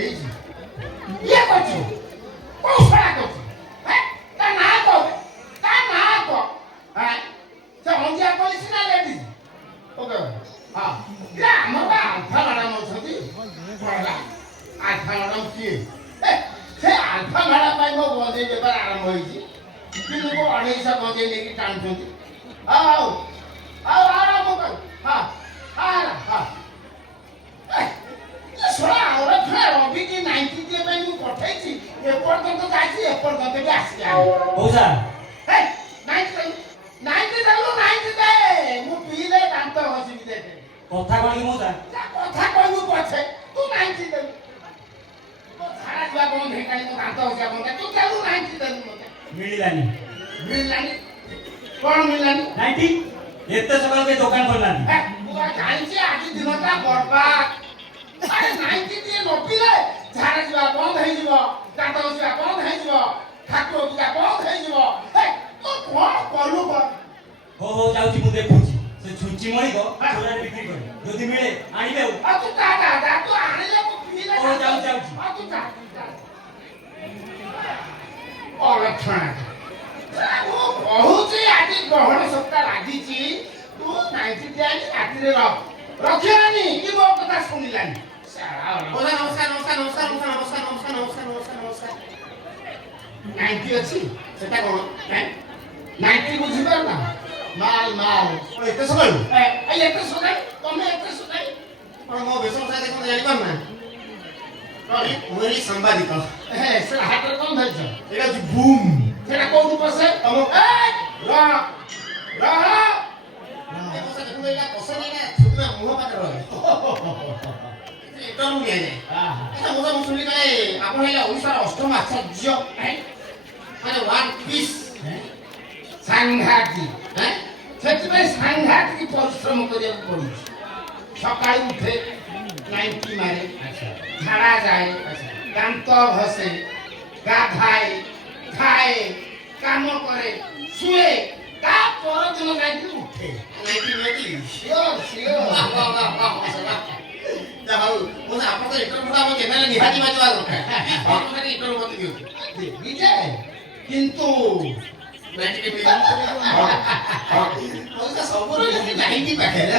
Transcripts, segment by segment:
ହେଇଛି ଇଏ କରୁଛୁ କୋଉ ସଳା କରୁଛୁ ତା ନାଁ କହ ସେ ଅଞ୍ଜିଆ ପୋଲିସ ନା ଲେଡିଜ ଓକେ ହଁ ଆମର ବା ଆଲଫା ମ୍ୟାଡାମ ଅଛନ୍ତି ଆଲଫା ମ୍ୟାଡାମ କିଏ ସେ ଆଲଫା ମ୍ୟାଡାମ ପାଇଁ ମୋ ଗଞ୍ଜେଇ ବେପାର ଆରମ୍ଭ ହେଇଛି ଦିନକୁ 250 ଗଞ୍ଜେଇ ନେଇକି ଟାଣୁଛନ୍ତି ଆଉ ଆରମ୍ଭ କର ହଁ ରବିକି 90 ଦିଏ ପାଇଁ ମୁଁ ପଠେଇଛି ଏପର୍ଯ୍ୟନ୍ତ ଯାଇଛି ଏପର୍ଯ୍ୟନ୍ତ ବି ଆସିଲା ହଉ ସାର୍ 90 ଦେଲୁ 90 ଦେ ମୁଁ ପିଇଲେ ଦାନ୍ତ ଘଷିବି ଦେଖେ କଥା କଣ କି ମଉସା କଥା କହିବୁ ପଛେ ତୁ 90 ଦେଲୁ ମୋ ଝାଡ଼ା ଯିବା ବନ୍ଦ ହେଇଗଲାଣି ମୋ ଦାନ୍ତ ଘଷିବା ବନ୍ଦ ତୁ ଦେଲୁ 90 ଦେଲୁ ମତେ ମିଳିଲାନି କଣ ମିଳିଲାନି 90 ଏତେ ସକାଳୁ କେ ଦୋକାନ ଖୋଲିନାହାନ୍ତି ମୁଁ ଜାଣିଛି ଆଜି ଦିନଟା ବର୍ବାଦ ଆରେ 90 ଦିଏ ନ ପିଇଲେ ଝାଡ଼ା ଯିବା ବନ୍ଦ ହେଇଯିବ ଦାନ୍ତ ଘଷିବା ବନ୍ଦ ହେଇଯିବ ଠାକୁର ପୂଜା ବନ୍ଦ ହେଇଯିବ ତୁ କଣ କଲୁ ହଉ ଯାଉଛି ମୁଁ ଦେଖୁଛି ସେ ଛୁଞ୍ଚି ମଳିକ ଚୋରାରେ ବିକ୍ରି କରେ ଯଦି ମିଳେ ଆଣିବେ ଆଉ ତୁ ତୁ ଆଣିଲେ ମୁଁ ପିଇଲେ ହଉ ଯାଉଛି ତୁ ଯା ଅଲକ୍ଷଣା ମୁଁ କହୁଛି ଆଜି ଗ୍ରହଣ ସପ୍ତାହ ଲାଗିଛି ତୁ 90 ଦିଏ ରାତିରେ ରଖିଲାନି କି ମୋ କଥା ଶୁଣିଲାନି ନମସ୍କାର 90 ଅଛି ସେଟା କଣ 90 ବୁଝିପାରୁ ନା ମାଲ ଏତେ ସକାଳୁ ଏତେ ସକାଳୁ ତମେ ଏତେ ସକାଳୁ କଣ ମୋ ବେଶ ଦେଖ ଜାଣିପାରୁ ନା ମୁଁ ଏଇ ସାମ୍ବାଦିକ ସେ ହାତରେ କଣ ଧରିଛ ଏଇଟା ହଉଛି ବୁମ୍ ସେଟା କୋଉଠୁ ପଶେ ତମ ମୁହଁ ପାଖରେ ରହେ ଏଟରୁ ନିଆଯାଏ ମୁଁ ଶୁଣିଲି କାଳେ ଆପଣ ହେଲା ଓଡ଼ିଶାର ଅଷ୍ଟମ ଆଚାର୍ଯ୍ୟ ମାନେ ୱାନ୍ ପିସ୍ ସାଂଘାତିକ ସେଥିପାଇଁ ସାଂଘାତିକ ପରିଶ୍ରମ କରିବାକୁ ପଡୁଛି ସକାଳୁ ଉଠେ 90 ମାରେ ଝାଡ଼ା ଯାଏ ଦାନ୍ତ ଘଷେ ଗାଧାଏ ଖାଏ କାମ କରେ ଶୁଏ ତା ପରଦିନ ଯାଇକି ଉଠେ 90 ଯାହା ହଉ ମୁଁ ଆପଣ ତ ଇଣ୍ଟରଭ୍ୟୁ ଆମ ଚ୍ୟାନେଲରେ ନିହାତି ବାଜିବା ଦରକାର ଆପଣ ଇଣ୍ଟରଭ୍ୟୁ ମତେ ଦିଅନ୍ତୁ କିନ୍ତୁ ସବୁ କାହିଁକି ପାଖରେ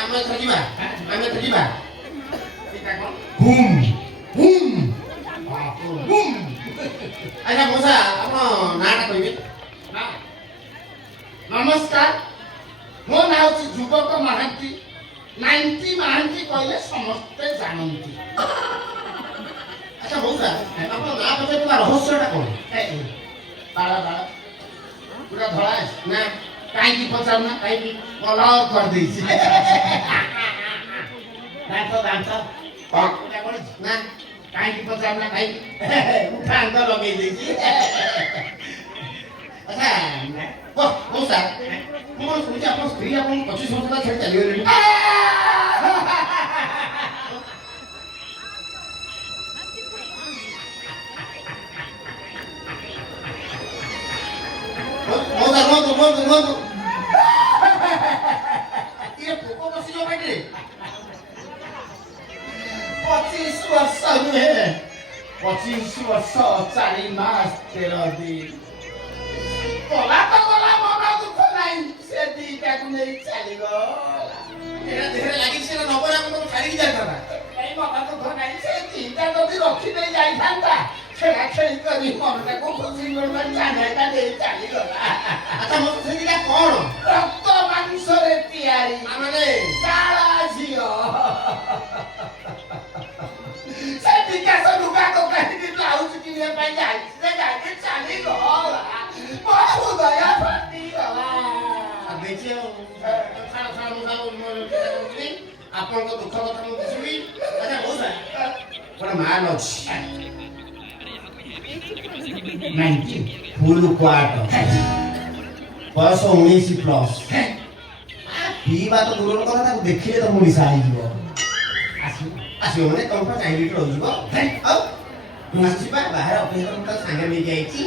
ଆମେ ଯିବା ଆଚ୍ଛା ମଉସା ଆପଣ ନାଁଟା କହିବେ ନମସ୍କାର ମୋ ନାଁ ହେଉଛି ଯୁବକ ମହାନ୍ତି 90 ମହାନ୍ତି କହିଲେ ସମସ୍ତେ ଜାଣନ୍ତି ଆଚ୍ଛା ମଉସା ଆପଣ ନାଁ ପଚାରୁଥିବା ରହସ୍ୟଟା କଣ ବାଳ ପୁରା ଧଳା ନା କାହିଁକି ପଚାରୁନା କାହିଁକି କଲର କରିଦେଇଛି ଦାନ୍ତ ନା କାହିଁକି ପଚାରୁନା କାହିଁକି ଉଠାନ୍ତ ଲଗେଇ ଦେଇଛି ଆଚ୍ଛା ମଉସା ମୁଁ କଣ ଶୁଣିଛି ଆପଣ ସ୍ତ୍ରୀ ଆପଣ 25 ବର୍ଷ ଛାଡ଼ି ଚାଲିଗଲେଣି ରୁହନ୍ତୁ ଇଏ ପୋକ ବସିଯିବ ପାଟିରେ 25 ବର୍ଷ ନୁହେଁ 25 ବର୍ଷ 4 ମାସ 13 ଦିନ ଗଲା ତ ଗଲା ମନ ଦୁଃଖ ନାହିଁ ସେ ଦିଟାକୁ ନେଇ ଚାଲିଗଲା ଏଟା ଦେହରେ ଲାଗିଛି ସେଟା ନବରା ମୁଁ ଛାଡ଼ିକି ଯାଇଥାନ୍ତା ଏଇ ମନ ଦୁଃଖ ନାହିଁ ସେ ଦିଟା ଯଦି ରଖିଦେଇ ଯାଇଥାନ୍ତା ଖେଳା ଖେଳି କରି ମନଟାକୁ ଖୁସି ଚାଲିଟା ନେଇ ଚାଲିଗଲା ଆଚ୍ଛା ମୋ ସେ ଦିଟା କଣ ରକ୍ତ ମାଂସରେ ତିଆରି ମାନେ କାଳା ଝିଅ ସେ ବିକାଶ ଲୁଗା ଦୋକାନୀ ବ୍ଲାଉଜ କିଣିବା ପାଇଁ ଯାଇଛି ସେ ଯାଇକି ଚାଲିଗଲା ମୋ ହୃଦୟ ଫାଟିଗଲା ଦେଖି ଆପଣଙ୍କ ଦୁଃଖ କଥା ମୁଁ ବୁଝିବି ଆଚ୍ଛା ମଉସା ଗୋଟେ ମାଲ ଅଛି 90 ଫୁଲ କ୍ୱାଟ ବୟସ 19 ପ୍ଲସ୍ ପିଇବା ତ ଦୂରର କଥା ତାକୁ ଦେଖିଲେ ତ ମଣିଷ ହେଇଯିବ ଆସିବ ମାନେ ତମ ଚାହିଁକି ରହିଯିବ ଆଉ ଆସିବା ବାହାରେ ଅପେକ୍ଷା ମୁଁ ତାକୁ ସାଙ୍ଗରେ ନେଇକି ଆଇଛି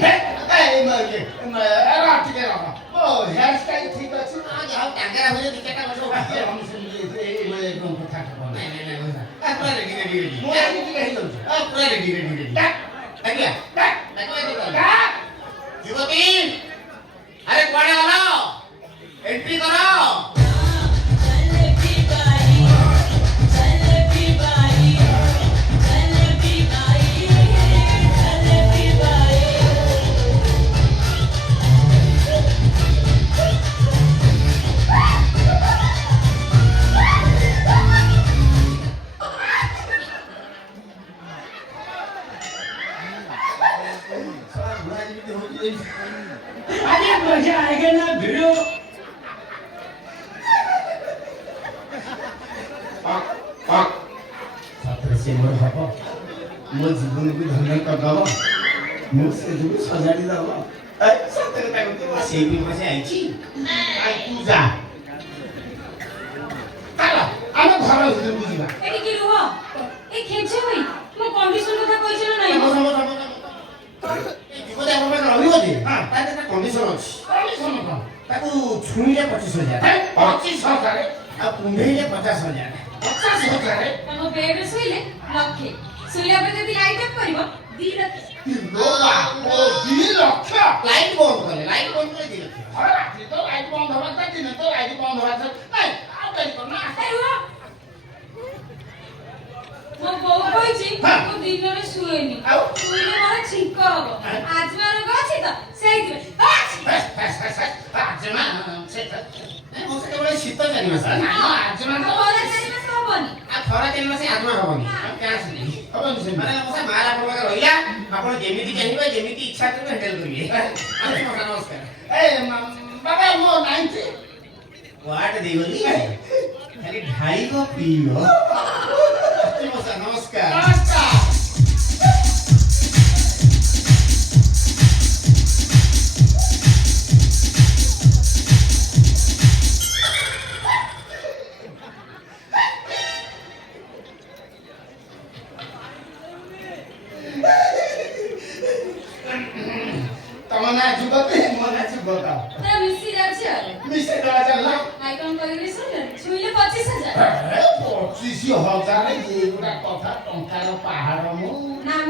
ଟିକେ ରହ ମୋ ହେୟାର ଷ୍ଟାଇଲ ଠିକ ଅଛି ଯାହା ଟାଙ୍ଗରା ଭଳି 2-4ଟା ବର୍ଷ ପୁରା ରେଡି ରେଡି ରେଡି ମୁଁ ଆଜି ଟିକେ ହେଇଯାଉଛି ପୁରା ରେଡି ରେଡି ରେଡି ଡାକ୍ ଆଜ୍ଞା ଡାକ୍ ଆଜ୍ଞା ଡାକ୍ ଯୁବତୀ ଆରେ କୁଆଡେ ଗଲ ଏଣ୍ଟ୍ରି କର अरे मजा आएगा ना भिड़ो ସତରେ ସେ ମୋର ହବ ମୋ ଜୀବନକୁ ଧନ୍ୟ କରିଦବ ମୁଁ ସେ ଯୋଗୁଁ ସଜାଡ଼ି ଦବ ସତରେ ତାକୁ ସେଇ ବି ମାସେ ଆଇଛି ତୁ ଯା ଚାଲ ଆମେ ଘର ଭିତରକୁ ଯିବା ଏଠି କି ରୁହ ଏ ଖେଞ୍ଚ ହୋଇ ମୋ କଣ୍ଡିସନ କଥା କହିଛ ନା ନାହିଁ ଜୀବନ ଆମ ପାଖରେ ରହିବ ଯେ ତାର একটা କଣ୍ଡିସନ ଅଛି କଣ୍ଡିସନ କଣ ତାକୁ ଛୁଇଁଲେ 25,000 25,000 ଆଉ କୁଣ୍ଢେଇଲେ 50,000 50,000 ତମ ବେଡରେ ଶୋଇଲେ ଲକ୍ଷେ ଶୋଇଲା ପରେ ଯଦି ଲାଇଟ୍ ଅଫ୍ କରିବ 2 ଲକ୍ଷ ଲୋ ବାପ 2 ଲକ୍ଷ ଲାଇଟ୍ ବନ୍ଦ କଲେ 2 ଲକ୍ଷ ଘରେ ରାତି ତ ଲାଇଟ୍ ବନ୍ଦ ହବା କଥା ଦିନ ତ ଲାଇଟ୍ ବନ୍ଦ ହବା କଥା ନାଇଁ ଆଉ ଡେରି କର ନା ଏ ରୁହ ମୋ ବୋଉ କହିଛି ମୁଁ ଦିନରେ ଶୁଏନି ଆଉ? ଶୋଇଲେ ମୋର ଛିଙ୍କ ହବ ଆଜମା ରୋଗ ଅଛି ତ ସେଇଥିପାଇଁ ଆଜମା ମୋ ସେତେବେଳେ ଶୀତ 4 ମାସ ଆଜମା ମୋ ଖରା 4 ମାସ ହବନି ଆଉ ଖରା 3 ମାସ ଆତ୍ମା ହବନି ହବନି ସେ ମାନେ ମୋ ମା ଆପଣଙ୍କ ପାଖରେ ରହିଲା ଆପଣ ଯେମିତି ଚାହିଁବେ ଯେମିତି ଇଚ୍ଛା କରିବେ ହ୍ୟାଣ୍ଡେଲ କରିବେ ନମସ୍କାର ଏ ବାବା ମୋ 90 କୁଆଡେ ଦେଇଗଲି ଖାଲି ଢାଳିବ ପିଇବ ନମସ୍କାର ନମସ୍କାର ତମ ନା ଯୁବତୀ ମୋ ନା ଯୁବକ ତା ମିଶି ଯାଉଛି ଆଉ ମିଶେଇ ଦେବା ଚାଲ ଭାଇ କଣ କହିଲି ଶୁଣିଲେ ଛୁଇଁଲେ 25,000 25,000 ଏଇଗୁଡ଼ା କଥା ଟଙ୍କାର ପାହାଡ଼ ମୁଁ ନାମ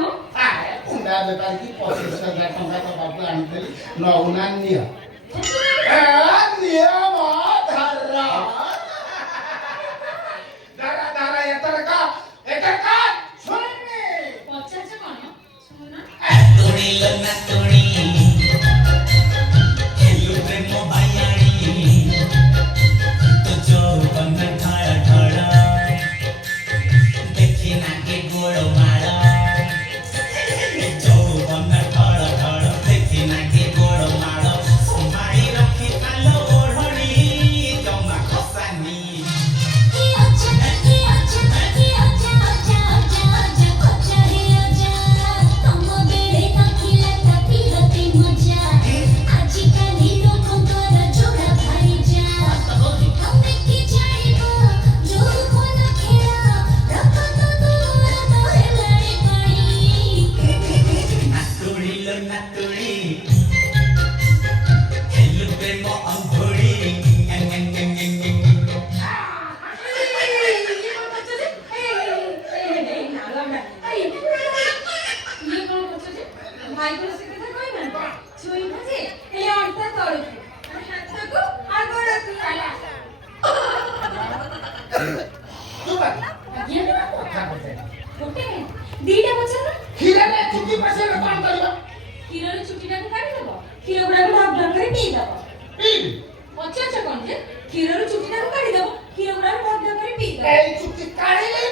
କୁଣ୍ଡା ବେପାରୀ କି 25,000 ଟଙ୍କା ତ ବାବୁ ଆଣିଥିଲି ନଉନା ନିଅ ନିୟମ ଧାରା ଧାରା ଧାରା ଏତରକା ଶୁଣିନି ପଚାରୁଛ କଣ ଶୁଣୁନ तुणीलो ना तुणी हेलु प्रेम बायाणी तो जो बन ठाड़ा ठाड़ा देखी ना के गोड़ माड़ा जो बन ठाड़ा ठाड़ा देखी ना के गोड़ माड़ा संभाई रखी कालो ओढ़णी जमा खसानी नातुळीलो नातुळी हेलु प्रेम अंधोळी ଭାଇ କଣ ସେ କଥା କହିନା ଛୁଇଁବ ଯେ ହେଲେ ଅଣ୍ଟା ତଳକୁ ହାତକୁ ଆଉ ଗୋଡ଼କୁ ତୁ ଆଜ୍ଞା କଥା ପଚାର ଗୋଟେ ଦିଟା ପଚାର କ୍ଷୀରରେ ଚୁଟି ପଶେଇଲେ କଣ କରିବ କ୍ଷୀରରୁ ଚୁଟିଟାକୁ କାଢିଦବ କ୍ଷୀର ଗୁଡାକୁ ଢକ୍ ଢକ୍ କରି ପିଇଦବ ପିଇବି ପଚାରୁଛ କଣ ଯେ କ୍ଷୀରରୁ ଚୁଟିଟାକୁ କାଢିଦବ କ୍ଷୀର ଗୁଡାକୁ ଢକ୍ ଢକ୍ କରି ପିଇଦବ এই চুক্তি কাড়িলে